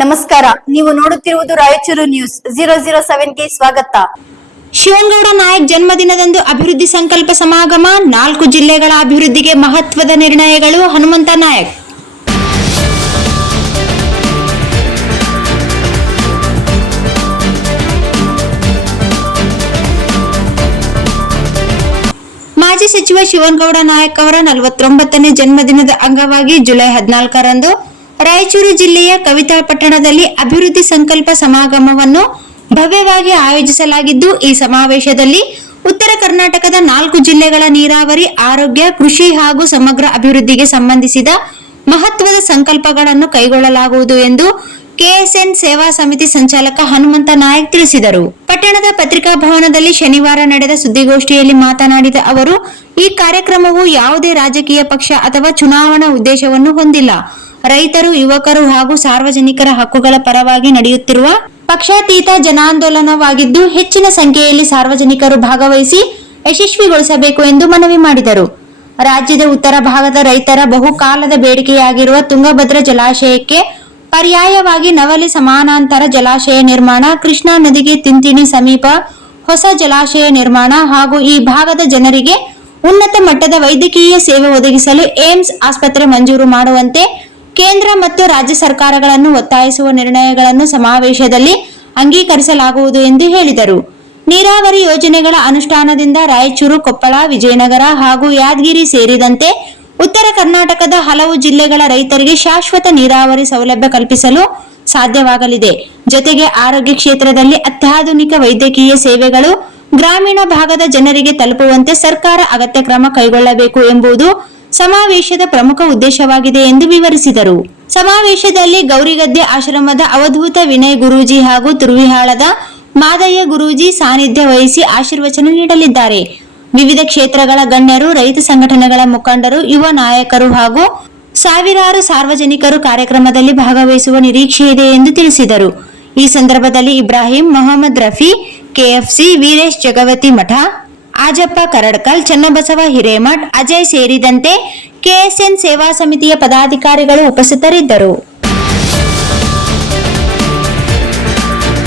ನಮಸ್ಕಾರ, ನೀವು ನೋಡುತ್ತಿರುವುದು ರಾಯಚೂರು ನ್ಯೂಸ್ 007ಗೆ ಸ್ವಾಗತ. ಶಿವನಗೌಡ ನಾಯಕ್ ಜನ್ಮದಿನದಂದು ಅಭಿವೃದ್ಧಿ ಸಂಕಲ್ಪ ಸಮಾಗಮ. 4 ಜಿಲ್ಲೆಗಳ ಅಭಿವೃದ್ಧಿಗೆ ಮಹತ್ವದ ನಿರ್ಣಯಗಳು. ಹನುಮಂತ ನಾಯಕ್. ಮಾಜಿ ಸಚಿವ ಶಿವನಗೌಡ ನಾಯಕ್ ಅವರ 49ನೇ ಜನ್ಮದಿನದ ಅಂಗವಾಗಿ ಜುಲೈ 14ರಂದು ರಾಯಚೂರು ಜಿಲ್ಲೆಯ ಕವಿತಾ ಪಟ್ಟಣದಲ್ಲಿ ಅಭಿವೃದ್ಧಿ ಸಂಕಲ್ಪ ಸಮಾಗಮವನ್ನು ಭವ್ಯವಾಗಿ ಆಯೋಜಿಸಲಾಗಿದ್ದು, ಈ ಸಮಾವೇಶದಲ್ಲಿ ಉತ್ತರ ಕರ್ನಾಟಕದ 4 ಜಿಲ್ಲೆಗಳ ನೀರಾವರಿ, ಆರೋಗ್ಯ, ಕೃಷಿ ಹಾಗೂ ಸಮಗ್ರ ಅಭಿವೃದ್ಧಿಗೆ ಸಂಬಂಧಿಸಿದ ಮಹತ್ವದ ಸಂಕಲ್ಪಗಳನ್ನು ಕೈಗೊಳ್ಳಲಾಗುವುದು ಎಂದು ಕೆಎಸ್ಎನ್ ಸೇವಾ ಸಮಿತಿ ಸಂಚಾಲಕ ಹನುಮಂತ ನಾಯಕ್ ತಿಳಿಸಿದರು. ಪಟ್ಟಣದ ಪತ್ರಿಕಾ ಭವನದಲ್ಲಿ ಶನಿವಾರ ನಡೆದ ಸುದ್ದಿಗೋಷ್ಠಿಯಲ್ಲಿ ಮಾತನಾಡಿದ ಅವರು, ಈ ಕಾರ್ಯಕ್ರಮವು ಯಾವುದೇ ರಾಜಕೀಯ ಪಕ್ಷ ಅಥವಾ ಚುನಾವಣಾ ಉದ್ದೇಶವನ್ನು ಹೊಂದಿಲ್ಲ. ರೈತರು, ಯುವಕರು ಹಾಗೂ ಸಾರ್ವಜನಿಕರ ಹಕ್ಕುಗಳ ಪರವಾಗಿ ನಡೆಯುತ್ತಿರುವ ಪಕ್ಷಾತೀತ ಜನಾಂದೋಲನವಾಗಿದ್ದು, ಹೆಚ್ಚಿನ ಸಂಖ್ಯೆಯಲ್ಲಿ ಸಾರ್ವಜನಿಕರು ಭಾಗವಹಿಸಿ ಯಶಸ್ವಿಗೊಳಿಸಬೇಕು ಎಂದು ಮನವಿ ಮಾಡಿದರು. ರಾಜ್ಯದ ಉತ್ತರ ಭಾಗದ ರೈತರ ಬಹುಕಾಲದ ಬೇಡಿಕೆಯಾಗಿರುವ ತುಂಗಭದ್ರಾ ಜಲಾಶಯಕ್ಕೆ ಪರ್ಯಾಯವಾಗಿ ನವಲಿ ಸಮಾನಾಂತರ ಜಲಾಶಯ ನಿರ್ಮಾಣ, ಕೃಷ್ಣಾ ನದಿಗೆ ತಿಂತಿಣಿ ಸಮೀಪ ಹೊಸ ಜಲಾಶಯ ನಿರ್ಮಾಣ ಹಾಗೂ ಈ ಭಾಗದ ಜನರಿಗೆ ಉನ್ನತ ಮಟ್ಟದ ವೈದ್ಯಕೀಯ ಸೇವೆ ಒದಗಿಸಲು ಏಮ್ಸ್ ಆಸ್ಪತ್ರೆ ಮಂಜೂರು ಮಾಡುವಂತೆ ಕೇಂದ್ರ ಮತ್ತು ರಾಜ್ಯ ಸರ್ಕಾರಗಳನ್ನು ಒತ್ತಾಯಿಸುವ ನಿರ್ಣಯಗಳನ್ನು ಸಮಾವೇಶದಲ್ಲಿ ಅಂಗೀಕರಿಸಲಾಗುವುದು ಎಂದು ಹೇಳಿದರು. ನೀರಾವರಿ ಯೋಜನೆಗಳ ಅನುಷ್ಠಾನದಿಂದ ರಾಯಚೂರು, ಕೊಪ್ಪಳ, ವಿಜಯನಗರ ಹಾಗೂ ಯಾದಗಿರಿ ಸೇರಿದಂತೆ ಉತ್ತರ ಕರ್ನಾಟಕದ ಹಲವು ಜಿಲ್ಲೆಗಳ ರೈತರಿಗೆ ಶಾಶ್ವತ ನೀರಾವರಿ ಸೌಲಭ್ಯ ಕಲ್ಪಿಸಲು ಸಾಧ್ಯವಾಗಲಿದೆ. ಜೊತೆಗೆ ಆರೋಗ್ಯ ಕ್ಷೇತ್ರದಲ್ಲಿ ಅತ್ಯಾಧುನಿಕ ವೈದ್ಯಕೀಯ ಸೇವೆಗಳು ಗ್ರಾಮೀಣ ಭಾಗದ ಜನರಿಗೆ ತಲುಪುವಂತೆ ಸರ್ಕಾರ ಅಗತ್ಯ ಕ್ರಮ ಕೈಗೊಳ್ಳಬೇಕು ಎಂಬುದು ಸಮಾವೇಶದ ಪ್ರಮುಖ ಉದ್ದೇಶವಾಗಿದೆ ಎಂದು ವಿವರಿಸಿದರು. ಸಮಾವೇಶದಲ್ಲಿ ಗೌರಿಗದ್ದೆ ಆಶ್ರಮದ ಅವಧೂತ ವಿನಯ್ ಗುರೂಜಿ ಹಾಗೂ ತುರುವಿಹಾಳದ ಮಾದಯ್ಯ ಗುರೂಜಿ ಸಾನ್ನಿಧ್ಯ ವಹಿಸಿ ಆಶೀರ್ವಚನ ನೀಡಲಿದ್ದಾರೆ. ವಿವಿಧ ಕ್ಷೇತ್ರಗಳ ಗಣ್ಯರು, ರೈತ ಸಂಘಟನೆಗಳ ಮುಖಂಡರು, ಯುವ ನಾಯಕರು ಹಾಗೂ ಸಾವಿರಾರು ಸಾರ್ವಜನಿಕರು ಕಾರ್ಯಕ್ರಮದಲ್ಲಿ ಭಾಗವಹಿಸುವ ನಿರೀಕ್ಷೆ ಇದೆ ಎಂದು ತಿಳಿಸಿದರು. ಈ ಸಂದರ್ಭದಲ್ಲಿ ಇಬ್ರಾಹಿಂ, ಮೊಹಮ್ಮದ್ ರಫಿ, ಕೆಎಫ್ಸಿ, ವೀರೇಶ್ ಜಗವತಿ ಮಠ, ಆಜಪ್ಪ ಕರಡ್ಕಲ್, ಚನ್ನಬಸವ ಹಿರೇಮಠ್, ಅಜಯ್ ಸೇರಿದಂತೆ ಕೆಎಸ್ಎನ್ ಸೇವಾ ಸಮಿತಿಯ ಪದಾಧಿಕಾರಿಗಳು ಉಪಸ್ಥಿತರಿದ್ದರು.